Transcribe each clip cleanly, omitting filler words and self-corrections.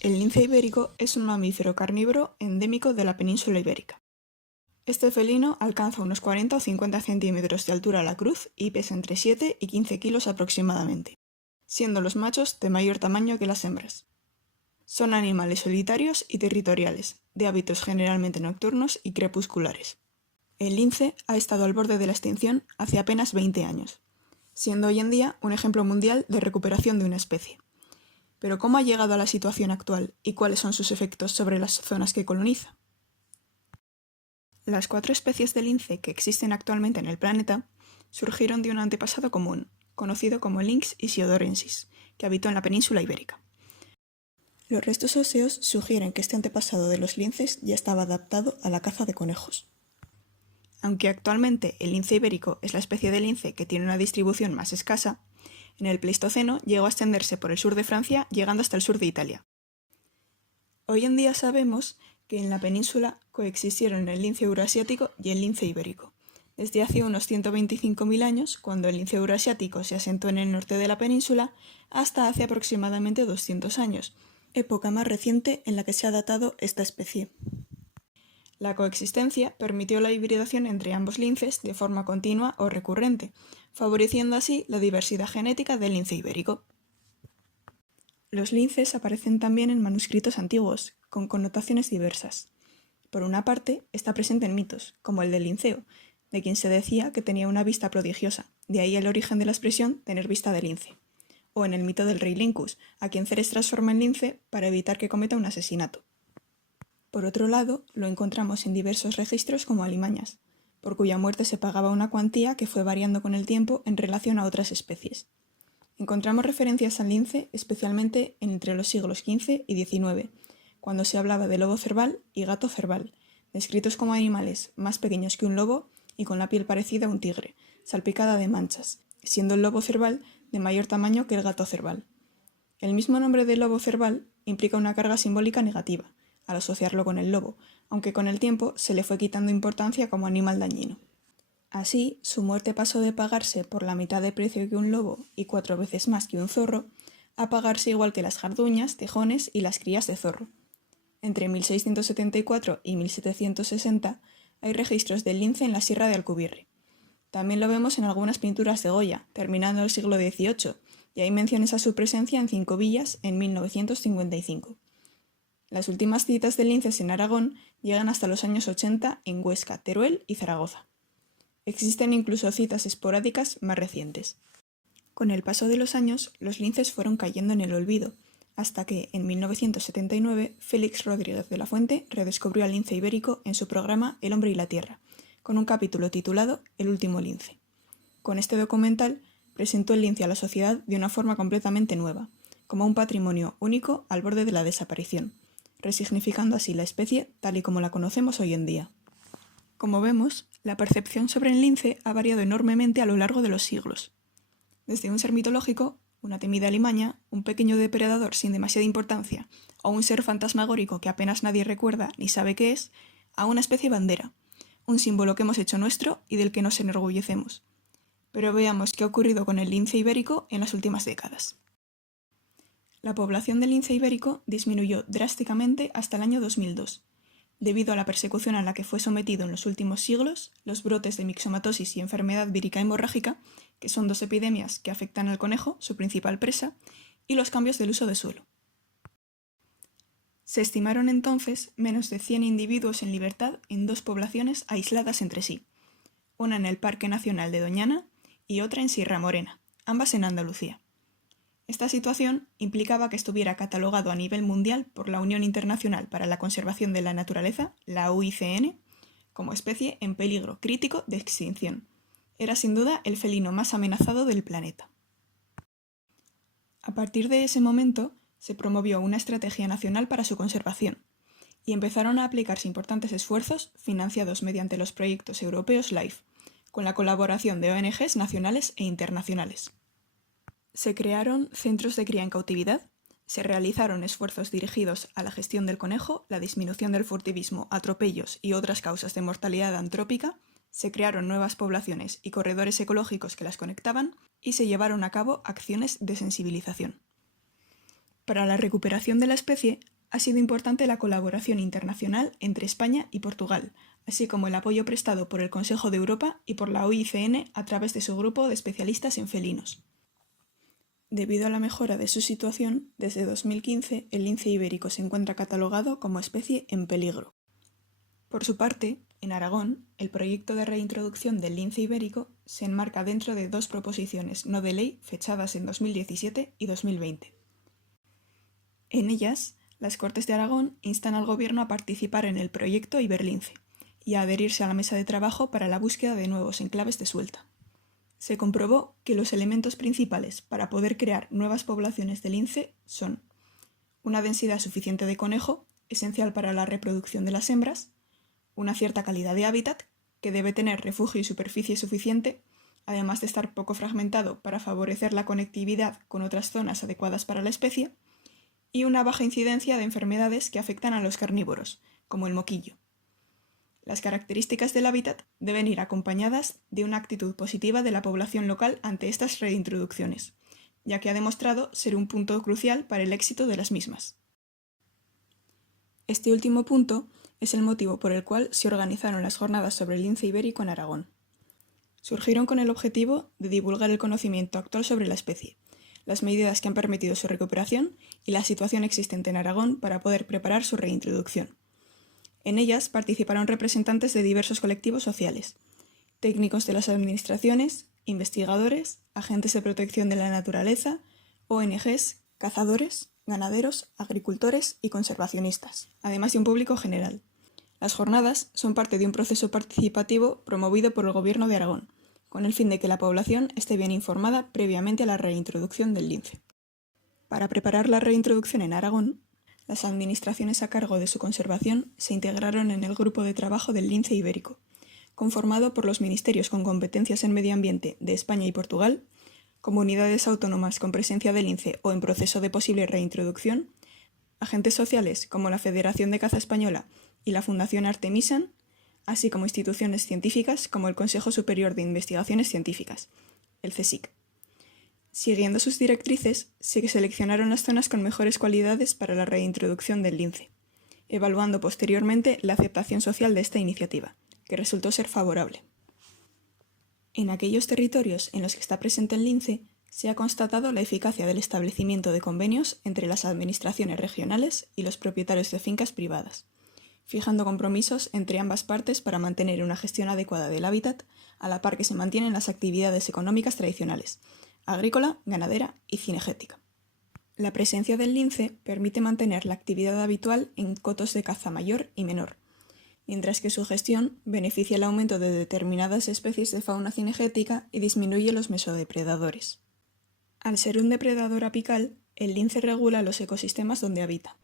El lince ibérico es un mamífero carnívoro endémico de la península ibérica. Este felino alcanza unos 40 o 50 centímetros de altura a la cruz y pesa entre 7 y 15 kilos aproximadamente, siendo los machos de mayor tamaño que las hembras. Son animales solitarios y territoriales, de hábitos generalmente nocturnos y crepusculares. El lince ha estado al borde de la extinción hace apenas 20 años, siendo hoy en día un ejemplo mundial de recuperación de una especie. Pero ¿cómo ha llegado a la situación actual y cuáles son sus efectos sobre las zonas que coloniza? Las 4 especies de lince que existen actualmente en el planeta surgieron de un antepasado común, conocido como Lynx isiodorensis, que habitó en la península ibérica. Los restos óseos sugieren que este antepasado de los linces ya estaba adaptado a la caza de conejos. Aunque actualmente el lince ibérico es la especie de lince que tiene una distribución más escasa, en el Pleistoceno llegó a extenderse por el sur de Francia, llegando hasta el sur de Italia. Hoy en día sabemos que en la península coexistieron el lince euroasiático y el lince ibérico, desde hace unos 125.000 años, cuando el lince euroasiático se asentó en el norte de la península, hasta hace aproximadamente 200 años, época más reciente en la que se ha datado esta especie. La coexistencia permitió la hibridación entre ambos linces de forma continua o recurrente, favoreciendo así la diversidad genética del lince ibérico. Los linces aparecen también en manuscritos antiguos, con connotaciones diversas. Por una parte, está presente en mitos, como el del linceo, de quien se decía que tenía una vista prodigiosa, de ahí el origen de la expresión tener vista de lince. O en el mito del rey Lincus, a quien Ceres transforma en lince para evitar que cometa un asesinato. Por otro lado, lo encontramos en diversos registros como alimañas, por cuya muerte se pagaba una cuantía que fue variando con el tiempo en relación a otras especies. Encontramos referencias al lince especialmente entre los siglos XV y XIX, cuando se hablaba de lobo cerval y gato cerval, descritos como animales más pequeños que un lobo y con la piel parecida a un tigre, salpicada de manchas, siendo el lobo cerval de mayor tamaño que el gato cerval. El mismo nombre de lobo cerval implica una carga simbólica negativa, al asociarlo con el lobo, aunque con el tiempo se le fue quitando importancia como animal dañino. Así, su muerte pasó de pagarse por la mitad de precio que un lobo y 4 veces más que un zorro, a pagarse igual que las jarduñas, tejones y las crías de zorro. Entre 1674 y 1760 hay registros del lince en la Sierra de Alcubierre. También lo vemos en algunas pinturas de Goya, terminando el siglo XVIII, y hay menciones a su presencia en 5 villas en 1955. Las últimas citas de linces en Aragón llegan hasta los años 80 en Huesca, Teruel y Zaragoza. Existen incluso citas esporádicas más recientes. Con el paso de los años, los linces fueron cayendo en el olvido, hasta que, en 1979, Félix Rodríguez de la Fuente redescubrió al lince ibérico en su programa El hombre y la tierra, con un capítulo titulado El último lince. Con este documental, presentó el lince a la sociedad de una forma completamente nueva, como un patrimonio único al borde de la desaparición, resignificando así la especie tal y como la conocemos hoy en día. Como vemos, la percepción sobre el lince ha variado enormemente a lo largo de los siglos. Desde un ser mitológico, una temida alimaña, un pequeño depredador sin demasiada importancia, o un ser fantasmagórico que apenas nadie recuerda ni sabe qué es, a una especie bandera, un símbolo que hemos hecho nuestro y del que nos enorgullecemos. Pero veamos qué ha ocurrido con el lince ibérico en las últimas décadas. La población del lince ibérico disminuyó drásticamente hasta el año 2002. Debido a la persecución a la que fue sometido en los últimos siglos, los brotes de mixomatosis y enfermedad vírica hemorrágica, que son 2 epidemias que afectan al conejo, su principal presa, y los cambios del uso de suelo. Se estimaron entonces menos de 100 individuos en libertad en 2 poblaciones aisladas entre sí, una en el Parque Nacional de Doñana y otra en Sierra Morena, ambas en Andalucía. Esta situación implicaba que estuviera catalogado a nivel mundial por la Unión Internacional para la Conservación de la Naturaleza, la UICN, como especie en peligro crítico de extinción. Era sin duda el felino más amenazado del planeta. A partir de ese momento, se promovió una estrategia nacional para su conservación, y empezaron a aplicarse importantes esfuerzos financiados mediante los proyectos europeos LIFE, con la colaboración de ONGs nacionales e internacionales. Se crearon centros de cría en cautividad, se realizaron esfuerzos dirigidos a la gestión del conejo, la disminución del furtivismo, atropellos y otras causas de mortalidad antrópica, se crearon nuevas poblaciones y corredores ecológicos que las conectaban y se llevaron a cabo acciones de sensibilización. Para la recuperación de la especie ha sido importante la colaboración internacional entre España y Portugal, así como el apoyo prestado por el Consejo de Europa y por la UICN a través de su grupo de especialistas en felinos. Debido a la mejora de su situación, desde 2015 el lince ibérico se encuentra catalogado como especie en peligro. Por su parte, en Aragón, el proyecto de reintroducción del lince ibérico se enmarca dentro de dos proposiciones no de ley fechadas en 2017 y 2020. En ellas, las Cortes de Aragón instan al Gobierno a participar en el proyecto Iberlince y a adherirse a la mesa de trabajo para la búsqueda de nuevos enclaves de suelta. Se comprobó que los elementos principales para poder crear nuevas poblaciones de lince son una densidad suficiente de conejo, esencial para la reproducción de las hembras, una cierta calidad de hábitat, que debe tener refugio y superficie suficiente, además de estar poco fragmentado para favorecer la conectividad con otras zonas adecuadas para la especie, y una baja incidencia de enfermedades que afectan a los carnívoros, como el moquillo. Las características del hábitat deben ir acompañadas de una actitud positiva de la población local ante estas reintroducciones, ya que ha demostrado ser un punto crucial para el éxito de las mismas. Este último punto es el motivo por el cual se organizaron las jornadas sobre el lince ibérico en Aragón. Surgieron con el objetivo de divulgar el conocimiento actual sobre la especie, las medidas que han permitido su recuperación y la situación existente en Aragón para poder preparar su reintroducción. En ellas participaron representantes de diversos colectivos sociales, técnicos de las administraciones, investigadores, agentes de protección de la naturaleza, ONGs, cazadores, ganaderos, agricultores y conservacionistas, además de un público general. Las jornadas son parte de un proceso participativo promovido por el Gobierno de Aragón, con el fin de que la población esté bien informada previamente a la reintroducción del lince. Para preparar la reintroducción en Aragón, las administraciones a cargo de su conservación se integraron en el grupo de trabajo del lince ibérico, conformado por los ministerios con competencias en medio ambiente de España y Portugal, comunidades autónomas con presencia de lince o en proceso de posible reintroducción, agentes sociales como la Federación de Caza Española y la Fundación Artemisan, así como instituciones científicas como el Consejo Superior de Investigaciones Científicas, el CSIC. Siguiendo sus directrices, se seleccionaron las zonas con mejores cualidades para la reintroducción del lince, evaluando posteriormente la aceptación social de esta iniciativa, que resultó ser favorable. En aquellos territorios en los que está presente el lince, se ha constatado la eficacia del establecimiento de convenios entre las administraciones regionales y los propietarios de fincas privadas, fijando compromisos entre ambas partes para mantener una gestión adecuada del hábitat, a la par que se mantienen las actividades económicas tradicionales, agrícola, ganadera y cinegética. La presencia del lince permite mantener la actividad habitual en cotos de caza mayor y menor, mientras que su gestión beneficia el aumento de determinadas especies de fauna cinegética y disminuye los mesodepredadores. Al ser un depredador apical, el lince regula los ecosistemas donde habita,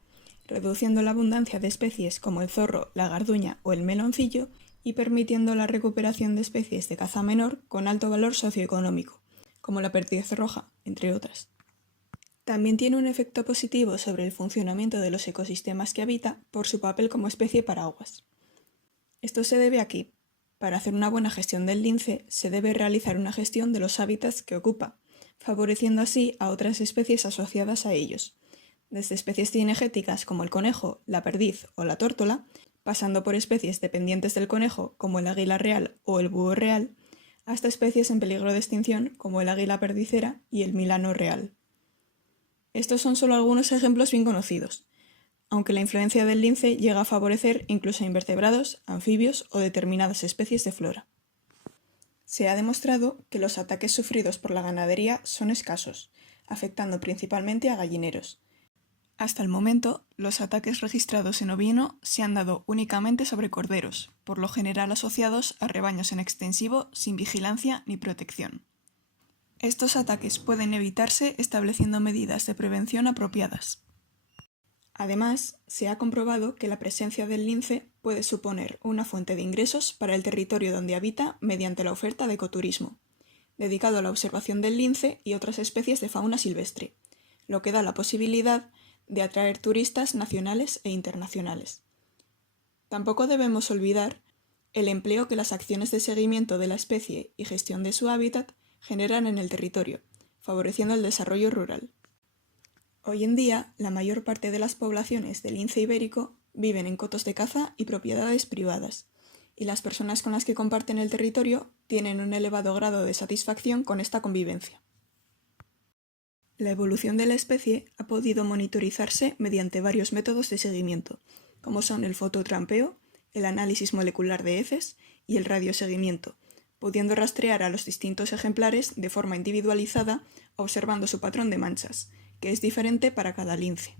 reduciendo la abundancia de especies como el zorro, la garduña o el meloncillo y permitiendo la recuperación de especies de caza menor con alto valor socioeconómico, como la perdiz roja, entre otras. También tiene un efecto positivo sobre el funcionamiento de los ecosistemas que habita por su papel como especie paraguas. Esto se debe a que, para hacer una buena gestión del lince, se debe realizar una gestión de los hábitats que ocupa, favoreciendo así a otras especies asociadas a ellos, desde especies cinegéticas como el conejo, la perdiz o la tórtola, pasando por especies dependientes del conejo como el águila real o el búho real, hasta especies en peligro de extinción como el águila perdicera y el milano real. Estos son solo algunos ejemplos bien conocidos, aunque la influencia del lince llega a favorecer incluso a invertebrados, anfibios o determinadas especies de flora. Se ha demostrado que los ataques sufridos por la ganadería son escasos, afectando principalmente a gallineros. Hasta el momento, los ataques registrados en ovino se han dado únicamente sobre corderos, por lo general asociados a rebaños en extensivo sin vigilancia ni protección. Estos ataques pueden evitarse estableciendo medidas de prevención apropiadas. Además, se ha comprobado que la presencia del lince puede suponer una fuente de ingresos para el territorio donde habita mediante la oferta de ecoturismo, dedicado a la observación del lince y otras especies de fauna silvestre, lo que da la posibilidad de atraer turistas nacionales e internacionales. Tampoco debemos olvidar el empleo que las acciones de seguimiento de la especie y gestión de su hábitat generan en el territorio, favoreciendo el desarrollo rural. Hoy en día, la mayor parte de las poblaciones del lince ibérico viven en cotos de caza y propiedades privadas, y las personas con las que comparten el territorio tienen un elevado grado de satisfacción con esta convivencia. La evolución de la especie ha podido monitorizarse mediante varios métodos de seguimiento, como son el fototrampeo, el análisis molecular de heces y el radioseguimiento, pudiendo rastrear a los distintos ejemplares de forma individualizada observando su patrón de manchas, que es diferente para cada lince.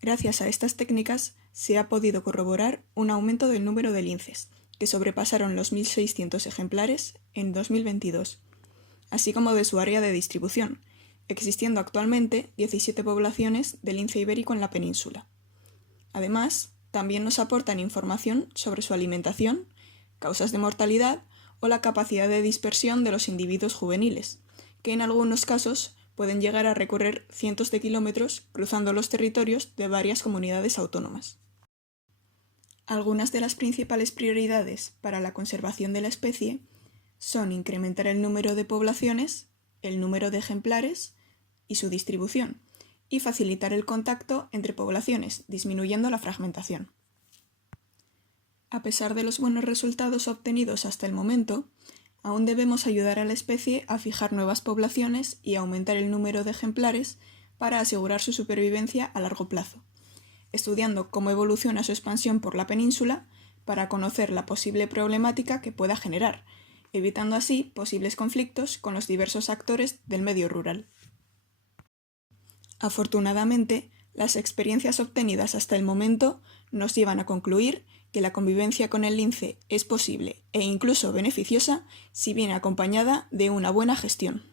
Gracias a estas técnicas se ha podido corroborar un aumento del número de linces, que sobrepasaron los 1.600 ejemplares en 2022, así como de su área de distribución, existiendo actualmente 17 poblaciones de lince ibérico en la península. Además, también nos aportan información sobre su alimentación, causas de mortalidad o la capacidad de dispersión de los individuos juveniles, que en algunos casos pueden llegar a recorrer cientos de kilómetros cruzando los territorios de varias comunidades autónomas. Algunas de las principales prioridades para la conservación de la especie son incrementar el número de poblaciones, el número de ejemplares y su distribución, y facilitar el contacto entre poblaciones, disminuyendo la fragmentación. A pesar de los buenos resultados obtenidos hasta el momento, aún debemos ayudar a la especie a fijar nuevas poblaciones y aumentar el número de ejemplares para asegurar su supervivencia a largo plazo, estudiando cómo evoluciona su expansión por la península para conocer la posible problemática que pueda generar, evitando así posibles conflictos con los diversos actores del medio rural. Afortunadamente, las experiencias obtenidas hasta el momento nos llevan a concluir que la convivencia con el lince es posible e incluso beneficiosa si viene acompañada de una buena gestión.